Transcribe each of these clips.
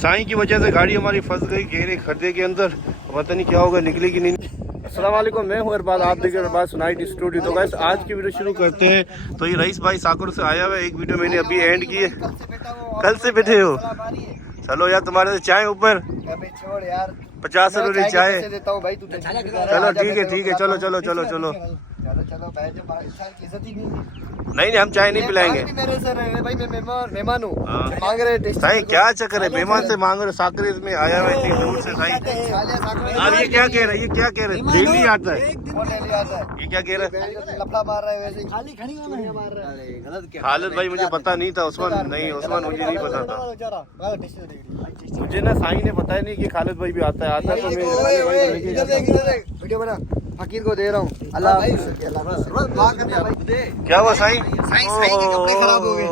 साईं की वजह से गाड़ी हमारी फंस गई गहरे खड्डे के अंदर, पता नहीं क्या होगा, निकलेगी नहीं। अस्सलाम वालेकुम, मैं हूँ अरबाज, आप देख रहे हैं अरबाज सुनाई स्टूडियो। तो गाइस आज की वीडियो शुरू करते हैं। तो ये रईस भाई साकुर से आया हुआ है, एक वीडियो मैंने अभी एंड की है। कल से बैठे हो? चलो यार तुम्हारे से चाय ऊपर, छोड़ यार 50 रुपये चाय देता हूँ भाई, तू चलो ठीक है, चलो चलो चलो चलो नहीं हम चाय नहीं पिलाएंगे। मेरे सर भाई, मैं मेहमान हूँ, मांग रहे साईं क्या चक्कर है, मेहमान से मांग रहे, साकर में आया हुआ इतनी दूर से। साईं अब ये क्या कह रहे हैं, ये क्या कह रहे हैं, डेली आता है, ये क्या कह रहे हैं, लफड़ा मार रहा है वैसे खाली खड़ी मार रहा है। गलत क्या हालत भाई मुझे पता नहीं था, उस्मान नहीं, उस्मान मुझे नहीं पता था मुझे ना, साईं ने बताया नहीं कि खालिद भाई भी आता है तो मैं वीडियो बना, फकीर को दे रहा हूँ। अल्लाह क्या हुआ साईं? साईं के कपड़े खराब हो गए।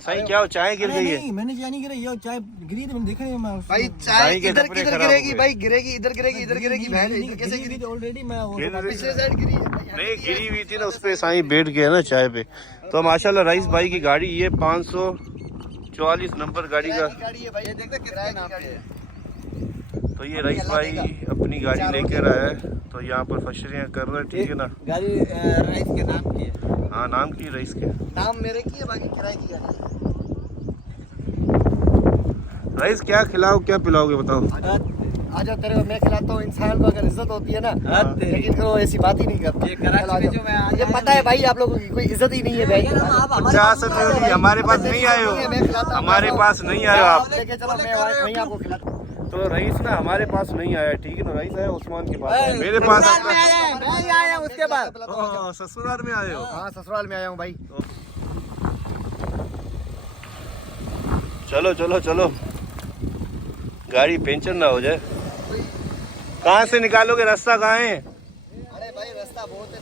साईं क्या हो, चाय गिर गई है? मैंने चाय नहीं गिरी, चाय गिरी थी, मैंने देखा नहीं भाई। चाय इधर किधर गिरेगी भाई, गिरेगी इधर गिरेगी, इधर गिरेगी, बहन कैसे गिरी? ऑलरेडी मैं पिछले साइड गिरी है। नहीं गिरी हुई थी ना, उस पे साईं बैठ गया ना चाय पे। तो माशाल्लाह रईस भाई की गाड़ी, ये 544 नंबर गाड़ी का। तो ये रईस भाई अपनी गाड़ी लेकर आया है, तो यहाँ पर फशरियाँ कर रहे हैं, ठीक है ना। गाड़ी रईस के नाम की है। हाँ नाम की रईस के, नाम मेरे की है, बाकी किराए की गाड़ी है। रईस क्या खिलाओ, क्या पिलाओगे बताओ? आजा तेरे को मैं खिलाता हूँ। इंसान को अगर इज्जत होती है ना, लेकिन वो ऐसी बात ही नहीं करते। मुझे पता है भाई, आप लोगों की कोई इज्जत ही नहीं है भाई। 50 रुपये हमारे पास नहीं आए हो, हमारे पास नहीं आए हो आप, लेके चलो, मैं वहीं आपको खिलाता हूँ। तो रईस ना हमारे पास नहीं आया, ठीक है ना, रईस है उस्मान के पास, मेरे पास आया उसके बाद ससुराल में आए हो? हाँ ससुराल में आया हूँ भाई। चलो चलो चलो, गाड़ी पंचर ना हो जाए। कहाँ से निकालोगे, रास्ता कहाँ है? अरे भाई रास्ता बहुत है,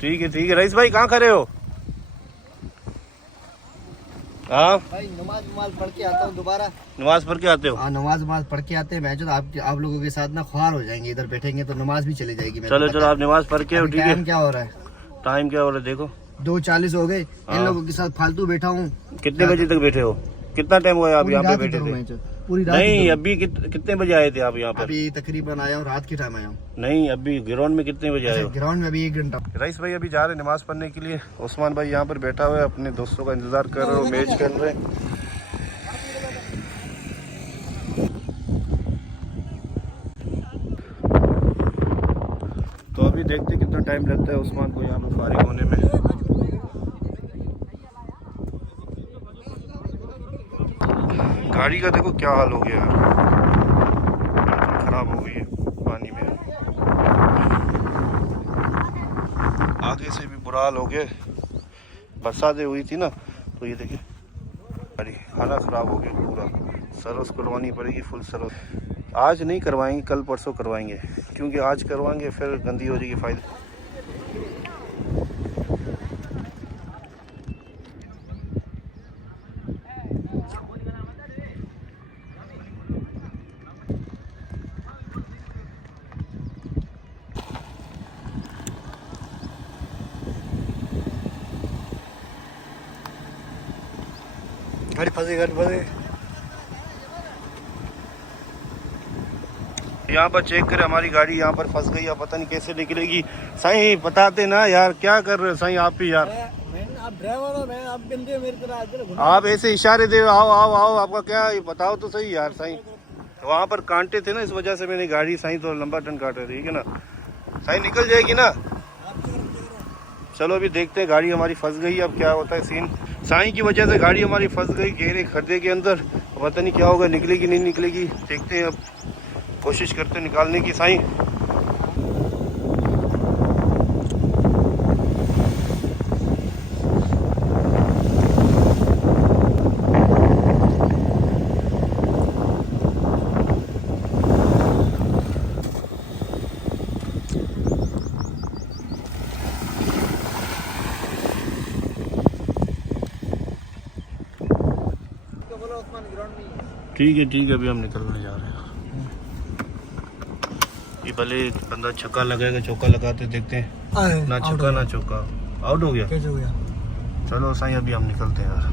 ठीक है रईस भाई, कहाँ खड़े हो? हाँ भाई नमाज पढ़ के आता हूँ दोबारा। नमाज पढ़ के आते हो? हाँ नमाज पढ़ के आते हैं। मैं जो आप लोगों के साथ ना ख्वार हो जाएंगे, इधर बैठेंगे तो नमाज भी चली जाएगी। चलो आप नमाज पढ़ के, ठीक है। क्या हो रहा है? टाइम क्या हो रहा है देखो, 2:40 हो गए। इन लोगों के साथ फालतू बैठा हूँ। कितने बजे तक बैठे हो? कितना टाइम हुआ आप यहाँ पे बैठे थे? पूरी रात नहीं अभी कितने बजे आए थे आप यहाँ पर? अभी तकरीबन आया हूँ, रात के टाइम आया हूँ। नहीं अभी ग्राउंड में कितने बजे आए हो? ग्राउंड में अभी 1 घंटा। रईस भाई अभी जा रहे हैं नमाज पढ़ने के लिए, उस्मान भाई यहाँ पर बैठा हुआ है, अपने दोस्तों का इंतजार कर रहे हो, मैच खेल रहे हैं। तो अभी देखते कितना टाइम लगता है उस्मान को यहाँ पर फारिग होने में। गाड़ी का देखो क्या हाल हो गया यार, खराब हो गई है पानी में, आगे से भी बुरा हाल हो गया। बरसातें हुई थी ना, तो ये देखिए गाड़ी खाना खराब हो गया पूरा। सर्विस करवानी पड़ेगी, फुल सर्विस। आज नहीं करवाएंगे, कल परसों करवाएंगे, क्योंकि आज करवाएंगे फिर गंदी हो जाएगी फायदा। गाड़ी फंसे। यहाँ पर चेक करें, हमारी गाड़ी यहाँ पर फंस गई है, पता नहीं कैसे निकलेगी। साईं बताते ना यार, क्या कर रहे हो साईं आप भी यार? आप ड्राइवर हो, मैं आप बंदे मेरी तरह आप ऐसे इशारे दे, आओ आओ आओ, आपका क्या बताओ तो सही यार। साईं वहाँ पर कांटे थे ना, इस वजह से मैंने गाड़ी, साईं तो लंबा टन काटे, ठीक है ना। साईं निकल जाएगी ना। चलो अभी देखते हैं, गाड़ी हमारी फंस गई, अब क्या होता है सीन। साईं की वजह से गाड़ी हमारी फंस गई गहरे खड्डे के अंदर, पता नहीं क्या होगा, निकलेगी नहीं निकलेगी, देखते हैं। अब कोशिश करते निकालने की। साईं ठीक है अभी हम निकलने जा रहे हैं। ये भले बंदा छक्का लगाएगा, चौका लगाते देखते हैं, ना छक्का ना चौका, आउट हो गया। कैसे हो गया? चलो साईं अभी हम निकलते हैं यार।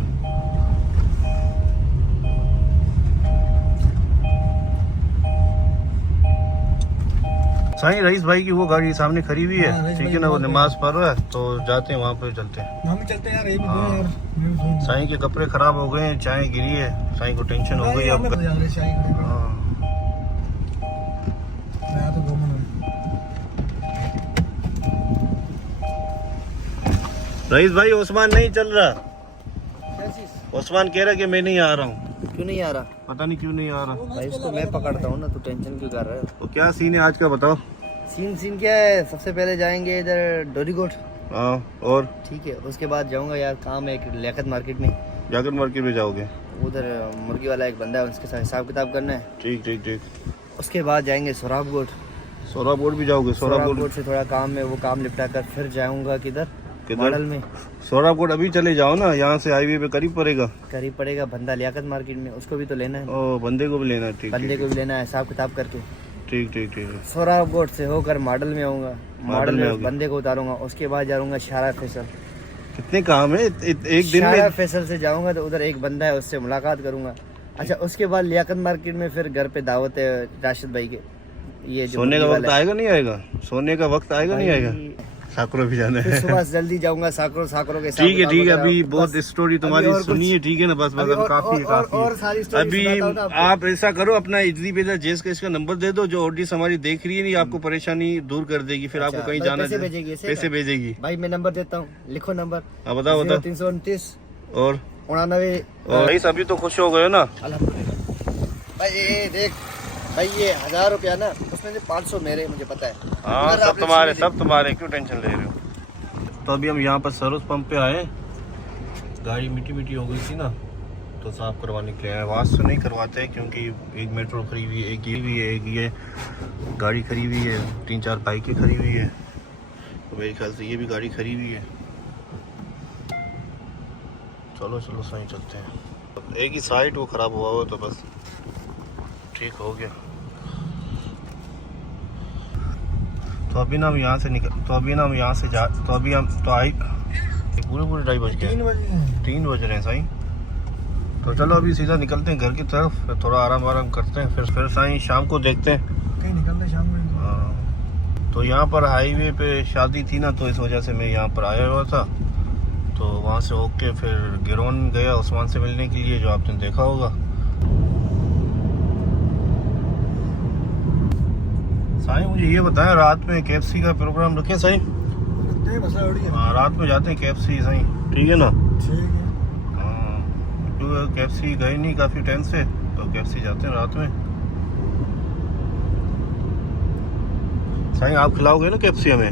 साईं रईस भाई की वो गाड़ी सामने खड़ी हुई है, हाँ, रईस ठीक भाई है ना, वो की नमाज पढ़ रहा है, तो जाते हैं वहाँ पे चलते हैं। हम ही चलते हैं यार, ये भी हाँ। दो यार। साईं के कपड़े खराब हो गए हैं, चाय गिरी है, साईं को टेंशन हो गई अब। हाँ। रईस भाई ओस्मान नहीं चल रहा, ओस्मान कह रहा कि मैं नहीं आ रहा हूँ। क्यों नहीं आ रहा पता नहीं क्यों नहीं आ रहा। भाई? इसको मैं पकड़ता हूँ ना, तू टेंशन क्यों कर रहा है? तो क्या सीन है आज का बताओ। सीन क्या है, सबसे पहले जाएंगे इधर डोरीकोट, हाँ, और ठीक है। उसके बाद जाऊंगा यार, काम है एक लियाकत मार्केट में, जाकर मार्केट में जाओगे? उधर मुर्गी वाला एक बंदा है, उसके साथ हिसाब किताब करना है। ठीक ठीक ठीक। उसके बाद जाएंगे सोराबकोट, सोराबकोट भी जाओगे? सोराबकोट से थोड़ा काम है, वो काम निपटा कर फिर जाऊंगा किधर, मॉडल में। सोराबकोट अभी चले जाओ ना, यहाँ से हाईवे पे करीब पड़ेगा बंदा लियाकत मार्केट में, उसको भी तो लेना है, ओ बंदे को भी लेना है। ठीक बंदे को भी लेना है हिसाब किताब करके। ठीक ठीक ठीक। सोराबकोट से होकर मॉडल में आऊंगा, मॉडल में आओगे। बंदे को उतारूंगा। उसके बाद जाऊंगा शारा फैसल, कितने काम है एक दिन शारा में? फैसल से जाऊंगा तो उधर एक बंदा है, उससे मुलाकात करूंगा। अच्छा, उसके बाद लियाकत मार्केट में फिर घर पे दावत है राशिद भाई के। ये जो सोने का मुर्गी वक्त वाला है। आएगा नहीं आएगा? सोने का वक्त आएगा नहीं आएगा? साकरो भी जाना फिर है। सुबह जल्दी जाऊंगा साकरो के साथ। ठीक है, अभी बहुत स्टोरी तुम्हारी और सुनी है, ठीक है ना, बस अभी काफी है काफी। और सारी स्टोरी अभी सुनाता हूँ ना आपको। आप ऐसा करो, अपना इजली बेजा जेस का इसका नंबर दे दो, जो ऑडियंस हमारी देख रही है नहीं, आपको परेशानी दूर कर देगी, फिर आपको कहीं भाई जाना पैसे भेजेगी ऐसे पैसे ना? भेजेगी। भाई मैं नंबर देता हूँ, लिखो नंबर। हाँ बताओ बताओ। 329 और 99। भाई अभी तो खुश हो गए ना? अल्हम्दुलिल्लाह। भाई ये देख भाई, ये 1000 रुपया ना, उसमें से 500 मेरे, मुझे पता है। हाँ अगर सब आपने तुम्हारे, सुनी सब तुम्हारे, क्यों टेंशन ले रहे हो? तो अभी हम यहाँ पर सर्विस पंप पे आए, गाड़ी मिट्टी मिट्टी हो गई थी ना, तो साफ करवाने के लिए आए। आवाज़ तो नहीं करवाते क्योंकि एक मेट्रो खड़ी हुई है, एक ये भी है, एक ये गाड़ी खड़ी हुई है, 3-4 बाइकें खड़ी हुई है, तो मेरे ख्याल से ये भी गाड़ी खड़ी हुई है। चलो चलो सही चलते हैं। एक ही साइड वो ख़राब हुआ हो तो बस ठीक हो गया। तो अभी ना हम यहाँ से आई पूरे 2:30 बज गए, 3 बज रहे हैं साईं। तो चलो अभी सीधा निकलते हैं घर की तरफ, फिर थोड़ा आराम करते हैं, फिर साईं शाम को देखते हैं कहीं निकलते शाम में। हाँ। तो यहाँ पर हाईवे पे शादी थी ना, तो इस वजह से मैं यहाँ पर आया हुआ था। तो वहाँ से होके फिर गिरोन गया उस्मान से मिलने के लिए, जो आपने देखा होगा। साईं मुझे ये बताएं, रात में KFC का प्रोग्राम रखें साईं? हाँ रात में जाते हैं KFC साईं, ठीक है ना? ठीक है। हाँ क्योंकि KFC गए नहीं काफ़ी टाइम से, तो KFC जाते हैं रात में। साईं आप खिलाओगे ना KFC हमें?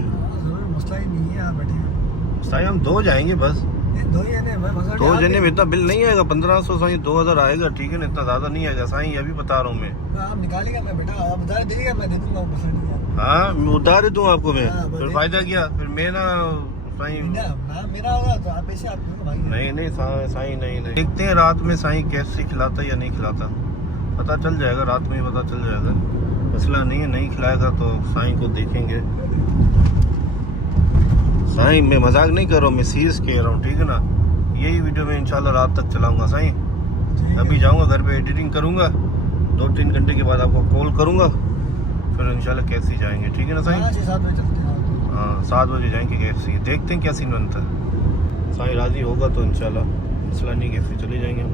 मसला ही नहीं है, आप बैठे। साईं हम 2 जाएंगे बस। 2 जने में इतना बिल नहीं आएगा, 1500 साईं, 2000 आएगा, ठीक है ना, इतना ज़्यादा नहीं आएगा साईं, अभी बता रहा हूँ मैं। आप निकालेगा, मैं बेटा आप उधार दीजिएगा, मैं दे दूंगा, मसला नहीं है। हाँ मैं उधार दूँ आपको मैं, हाँ, फिर फायदा क्या, फिर मैं ना साईं मेरा होगा तो आप पैसे आप भाई। नहीं साईं नहीं देखते हैं रात में साईं KFC खिलाता या नहीं खिलाता, पता चल जाएगा, रात में ही पता चल जाएगा। मसला नहीं है, नहीं खिलाएगा तो साईं को देखेंगे। साईं मैं मजाक नहीं कर रहा हूँ, मैं सीरियस कह रहा हूँ, ठीक है ना? यही वीडियो मैं इंशाल्लाह रात तक चलाऊंगा साईं। अभी जाऊंगा घर पे, एडिटिंग करूंगा, 2-3 घंटे के बाद आपको कॉल करूंगा, फिर इंशाल्लाह KFC जाएंगे, ठीक है ना साईं? 7 बजे चलते हैं। हाँ 7 बजे जाएंगे KFC, देखते हैं क्या सीन बनता है। साईं राजी होगा तो इंशाल्लाह मसला नहीं, KFC चले जाएंगे हम।